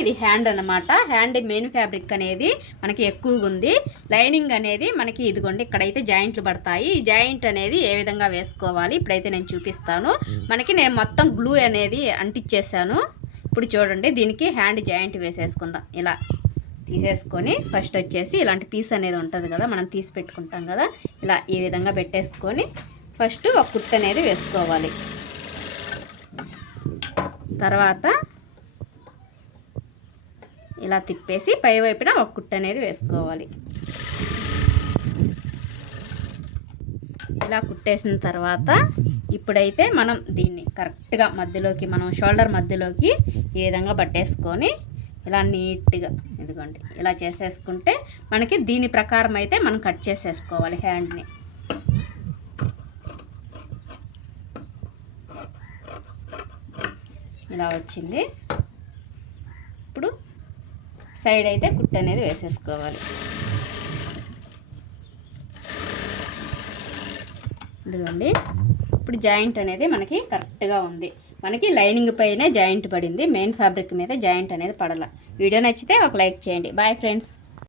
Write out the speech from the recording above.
ఇది హ్యాండ్ అన్నమాట. Hand main fabric అనేది మనకి ఎక్కువగా ఉంది. లైనింగ్ అనేది మనకి ఇదిగోండి ఇక్కడైతే జాయింట్లు పడతాయి. ఈ జాయింట్ అనేది ఏ విధంగా వేసుకోవాలి? ఇప్పుడైతే నేను చూపిస్తాను. మనకి నేను మొత్తం గ్లూ అనేది అంటించేసాను ఇప్పుడు చూడండి దీనికి హ్యాండ్ జాయింట్ వేసేసుకుందాం. ఇలా తీసేసుకొని ఫస్ట్ వచ్చేసి ఇలాంటి పీస్ అనేది ఉంటుంది కదా మనం తీసి పెట్టుకుంటాం కదా ఇలా ఈ విధంగా పెట్టేసుకొని ఫస్ట్ ఒక కుట్టు అనేది వేసుకోవాలి. తర్వాత ఇలా తిప్పేసి పై వైపున ఒక కుట్టు అనేది వేసుకోవాలి. ఇలా కుట్టేసిన తర్వాత ఇప్పుడైతే మనం దీన్ని కరెక్ట్గా మధ్యలోకి మనం షోల్డర్ మధ్యలోకి ఈ విధంగా పట్టేసుకొని ఇలా నీట్గా ఇదిగోండి ఇలా చేసేసుకుంటే మనకి దీని ప్రకారం అయితే మనం కట్ చేసేసుకోవాలి హ్యాండ్ని. ఇలా వచ్చింది. సైడ్ అయితే కుట్టు అనేది వేసేసుకోవాలి. ఇదిగోండి. ఇప్పుడు జాయింట్ అనేది మనకి కరెక్ట్గా ఉంది. మనకి లైనింగ్ పైనే జాయింట్ పడింది. మెయిన్ ఫ్యాబ్రిక్ మీద జాయింట్ అనేది పడాల. వీడియో నచ్చితే ఒక లైక్ చేయండి. Bye friends.